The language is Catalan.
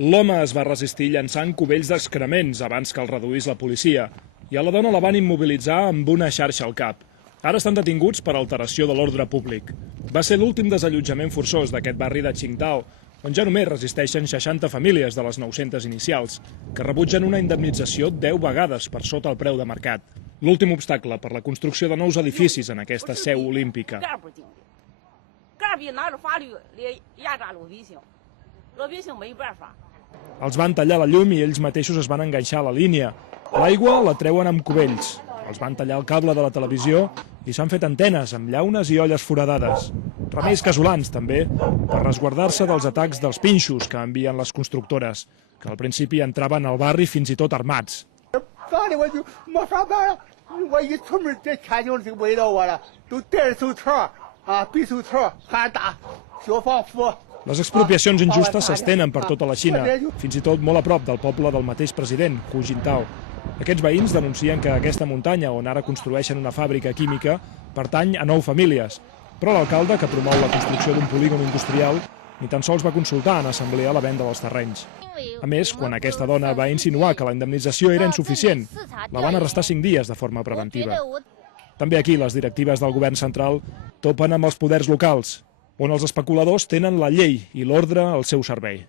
L'home es va resistir llançant cubells d'excrements abans que el reduís la policia i a la dona la van immobilitzar amb una xarxa al cap. Ara estan detinguts per alteració de l'ordre públic. Va ser l'últim desallotjament forçós d'aquest barri de Qingdao, on ja només resisteixen 60 famílies de les 900 inicials, que rebutgen una indemnització 10 vegades per sota el preu de mercat. L'últim obstacle per la construcció de nous edificis en aquesta seu olímpica. Els van tallar la llum i ells mateixos es van enganxar a la línia. L'aigua la treuen amb cubells. Els van tallar el cable de la televisió i s'han fet antenes amb llaunes i olles foradades. Remeis casolans, també, per resguardar-se dels atacs dels pinxos que envien les constructores, que al principi entraven al barri fins i tot armats. Les expropiacions injustes s'estenen per tota la Xina, fins i tot molt a prop del poble del mateix president, Hu Jintao. Aquests veïns denuncien que aquesta muntanya, on ara construeixen una fàbrica química, pertany a 9 famílies. Però l'alcalde, que promou la construcció d'un polígon industrial, ni tan sols va consultar en assemblea la venda dels terrenys. A més, quan aquesta dona va insinuar que la indemnització era insuficient, la van arrestar 5 dies de forma preventiva. També aquí les directives del govern central topen amb els poders locals, on els especuladors tenen la llei i l'ordre al seu servei.